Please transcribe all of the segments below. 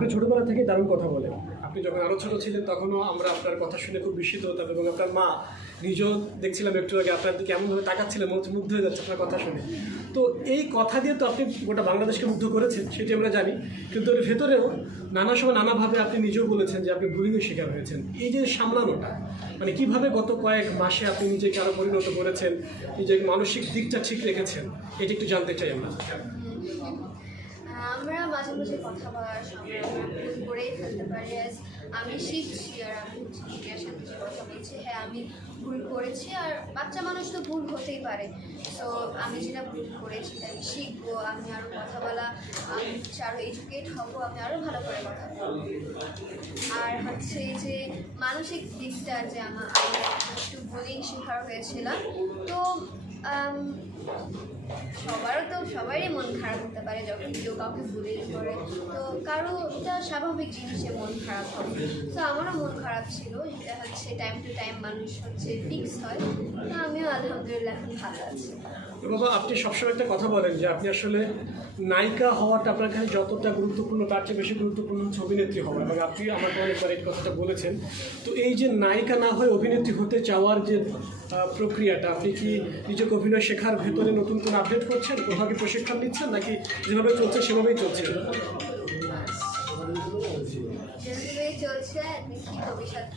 আপনি ছোটবেলা থেকে দারুণ কথা বলেন। আপনি যখন আরও ছোটো ছিলেন, তখনও আমরা আপনার কথা শুনে খুব বিস্মিত হতাম এবং আপনার মা নিজেও দেখছিলাম একটু আগে, আপনার দিকে এমনভাবে তাকাচ্ছিলেন মনে মুগ্ধ হয়ে যাচ্ছে আপনার কথা শুনে। তো এই কথা দিয়ে তো আপনি গোটা বাংলাদেশকে মুগ্ধ করেছেন, সেটি আমরা জানি। কিন্তু এর ভেতরেও নানা সময় নানাভাবে আপনি নিজেও বলেছেন যে আপনি বুলিংয়ের শিকার হয়েছেন। এই যে সামলানোটা মানে কীভাবে গত কয়েক মাসে আপনি নিজেকে আরও পরিণত করেছেন, নিজের মানসিক দিকটা ঠিক রেখেছেন, এটা একটু জানতে চাই আমরা। মাঝে মাঝে কথা বলার সময় করেই ফেলতে পারি। As আমি শিখছি আর আমি নিজের সাথে যে কথা বলছি। হ্যাঁ আমি ভুল করেছি আর বাচ্চা মানুষ তো ভুল হতেই পারে। তো আমি যেটা ভুল করেছি আমি শিখব, আমি আরও কথা বলা, আমি আরও এডুকেট হব, আমি আরও ভালো করে কথা বলব। আর হচ্ছে যে মানসিক দিকটা যে আমার আমি একটু বুলিং শিকার হয়েছিলাম, তো সবারও তো সবারই মন খারাপ হতে পারে যখন কেউ কাউকে বুলিং করে। তো কারও এটা স্বাভাবিক জিনিসে মন খারাপ হবে। তো আমারও মন খারাপ ছিল। এটা হচ্ছে টাইম টু টাইম মানুষ হচ্ছে ফিক্স হয়। তো আমিও আলহামদুলিল্লাহ এখন ভালো আছি। বাবা, আপনি সবসময় একটা কথা বলেন যে আপনি আসলে নায়িকা হওয়াটা আপনার কাছে যতটা গুরুত্বপূর্ণ, তার চেয়ে বেশি গুরুত্বপূর্ণ হচ্ছে অভিনেত্রী হওয়া। এবং আপনি আমাকে অনেকবার এই কথাটা বলেছেন। তো এই যে নায়িকা না হয়ে অভিনেত্রী হতে চাওয়ার যে প্রক্রিয়াটা। আপনি কি নিজেকে অভিনয় শেখার ভেতরে নতুন কোনো আপডেট করছেন? কোথাও কি প্রশিক্ষণ নিচ্ছেন? নাকি যেভাবে চলছে, সেভাবেই চলছে? যেভাবেই চলছে ভবিষ্যৎ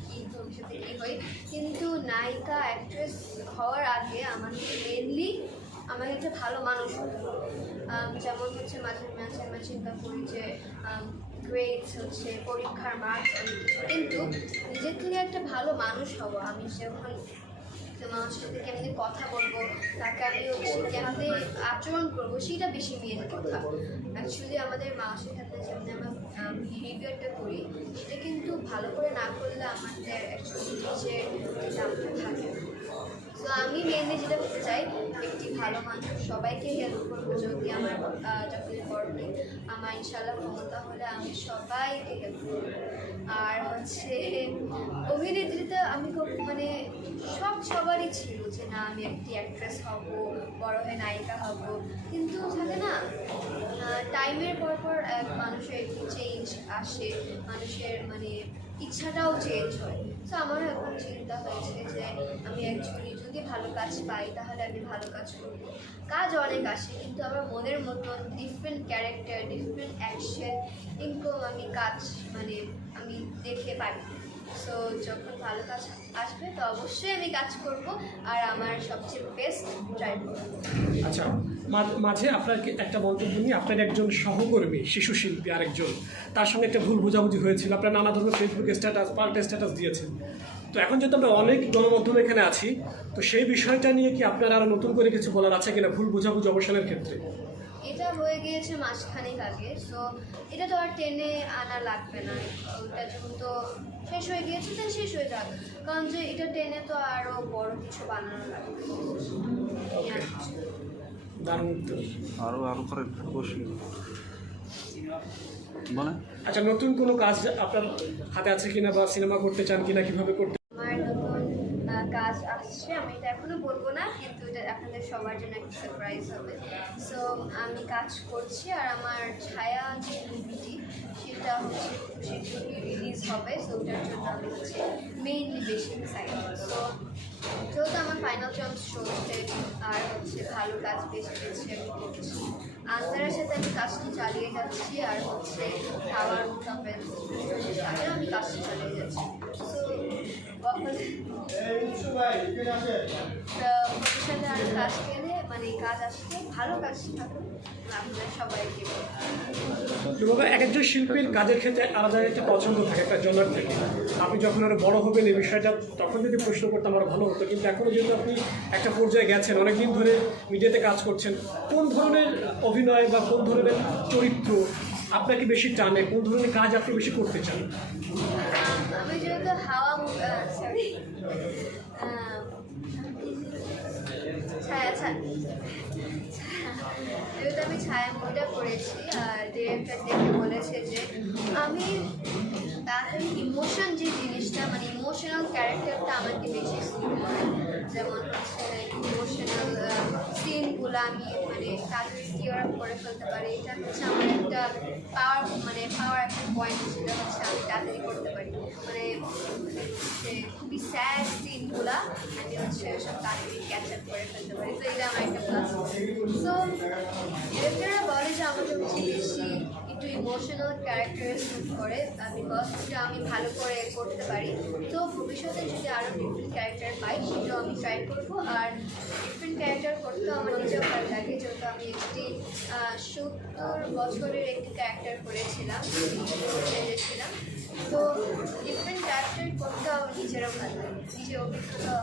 কিন্তু নায়িকা অ্যাক্ট্রেস হওয়ার আগে আমাকে মেনলি আমাকে একটা ভালো মানুষ যেমন হচ্ছে মাঝে মাঝে আমরা চিন্তা করি যে গ্রেডস হচ্ছে, পরীক্ষার মার্কস কিন্তু নিজের থেকে একটা ভালো মানুষ হব আমি যখন মানুষের সাথে কেমনি কথা বলব, তাকে আমি কেমনি আচরণ করব, সেটা বেশি মেন কথা। অ্যাকচুয়ালি আমাদের মানুষের সাথে যেমনি আমরা বিহেভিয়ারটা করি, সেটা কিন্তু ভালো করে না করলে আমাদের অ্যাকচুয়ালি নিজের দামটা থাকে। তো আমি মেনলি যেটা বলতে চাই, একটি ভালো মানুষ, সবাইকে হেল্প করব যদি আমার যখন বড় আমার ইনশাল্লাহ ক্ষমতা হলে আমি সবাইকে হেল্প করব। আর হচ্ছে, অভিনেত্রীতে আমি খুব মানে সব সবারই ছিল যে না, আমি একটি অ্যাক্ট্রেস হব, বড় হয়ে নায়িকা হব। কিন্তু থাকে না টাইমের পর পর মানুষের একটি চেঞ্জ আসে, মানুষের মানে ইচ্ছাটাও চেঞ্জ হয়। তো আমারও এখন চিন্তা হয়েছে যে আমি অ্যাকচুয়ালি যদি ভালো কাজ পাই, তাহলে আমি ভালো কাজ করব। কাজ অনেক আসে, কিন্তু আমার মনের মতন different character different action income আমি কাজ মানে আমি দেখে পাই সো যখন ভালো কাজ আসবে, তো অবশ্যই আমি কাজ করব আর আমার সবচেয়ে বেস্ট ট্রাই করব আচ্ছা মাঝে আপনার একটা মন্তব্য নিয়ে আপনার একজন সহকর্মী শিশু শিল্পী আরেকজন, তার সঙ্গে একটা ভুল বোঝাবুঝি হয়েছিল। আপনার নানা ধরনের ফেসবুক স্ট্যাটাস পাল্টা স্ট্যাটাস দিয়েছেন। তো এখন যেহেতু আমরা অনেক গণমাধ্যমে এখানে আছি, তো সেই বিষয়টা নিয়ে কি আপনার আরও নতুন করে কিছু বলার আছে কিনা ভুল বোঝাবুঝি অবসানের ক্ষেত্রে? এটা হয়ে গিয়েছে মাসখানেক আগে সো এটা তো আর টেনে আনা লাগবে না। ওটা যখন তো শেষ হয়ে গিয়েছে তাই শেষ হয়ে যাক। কারণ যে এটা টেনে তো আরও বড় কিছু বানানো লাগবে। আরও আরও হ্যাঁ। আচ্ছা নতুন কোনো কাজ আপনার হাতে আছে কিনা বা সিনেমা করতে চান কিনা কীভাবে করতে কাজ আসছে, আমি এটা এখনও বলব না, কিন্তু এটা আপনাদের সবার জন্য একটা সারপ্রাইজ হবে। সো আমি কাজ করছি আর আমার ছায়া যে মুভিটি সেটা হচ্ছে শীঘ্রই রিলিজ হবে সো ওটার জন্য আমি হচ্ছে মেইনলি বেশি এক্সাইটেড সো যেহেতু আমার ফাইনাল চান্স চলছে আর হচ্ছে ভালো কাজ বেশি পেয়েছি আমি করছি আন্দারের সাথে আমি কাজটি চালিয়ে যাচ্ছি আর হচ্ছে খাওয়ার সাথে আমি কাজটি চালিয়ে যাচ্ছি। ভবিষ্যতে আর কাজ পেলে মানে কাজ আসলে ভালো কাজ থাকুক আপনাদের সবাইকে। বলব। তো বাবা, এক একজন শিল্পীর কাজের ক্ষেত্রে আলাদা একটা পছন্দ থাকে একটা জনার থাকে। আপনি যখন আরও বড় হবেন এই বিষয়টা তখন যদি প্রশ্ন করতাম আরও ভালো হতো। কিন্তু এখনও যেহেতু আপনি একটা পর্যায়ে গেছেন অনেকদিন ধরে মিডিয়াতে কাজ করছেন কোন ধরনের অভিনয় বা কোন ধরনের চরিত্র আপনাকে বেশি টানে? কোন ধরনের কাজ আপনি বেশি করতে চান? আমি দেখে বলেছে যে আমি তাড়াতাড়ি ইমোশন যে জিনিসটা মানে ইমোশনাল ক্যারেক্টারটা আমাকে বেশি সুট যেমন হচ্ছে ইমোশনাল সিনগুলো আমি মানে তাড়াতাড়ি ক্লিয়ার আপ করে ফেলতে পারি। এটা হচ্ছে আমার একটা পাওয়ার মানে পাওয়ার একটা পয়েন্ট যেটা হচ্ছে আমি তাড়াতাড়ি করতে পারি। মানে হচ্ছে খুবই স্যাড সিনগুলা আমি হচ্ছে সব তাড়াতাড়ি ক্যাচ আপ করে ফেলতে পারি। তো এটা আমার একটা প্লাস সো ডিরেক্টররা বলে যে আমাকে হচ্ছে বেশি একটু ইমোশনাল ক্যারেক্টারে শ্যুট করে বিকজ এটা আমি ভালো করে করতে পারি। তো ভবিষ্যতে যদি আরও ডিফারেন্ট ক্যারেক্টার পাই, সেটাও আমি ট্রাই করব। আর ডিফারেন্ট ক্যারেক্টার করতেও আমার নিজেও ভালো লাগে, যেহেতু আমি একটি সত্তর বছরের একটি ক্যারেক্টার করেছিলাম ছিলাম তো ডিফারেন্ট ক্যারেক্টার করতেও আমার নিজেরও ভালো লাগে, নিজের অভিজ্ঞতা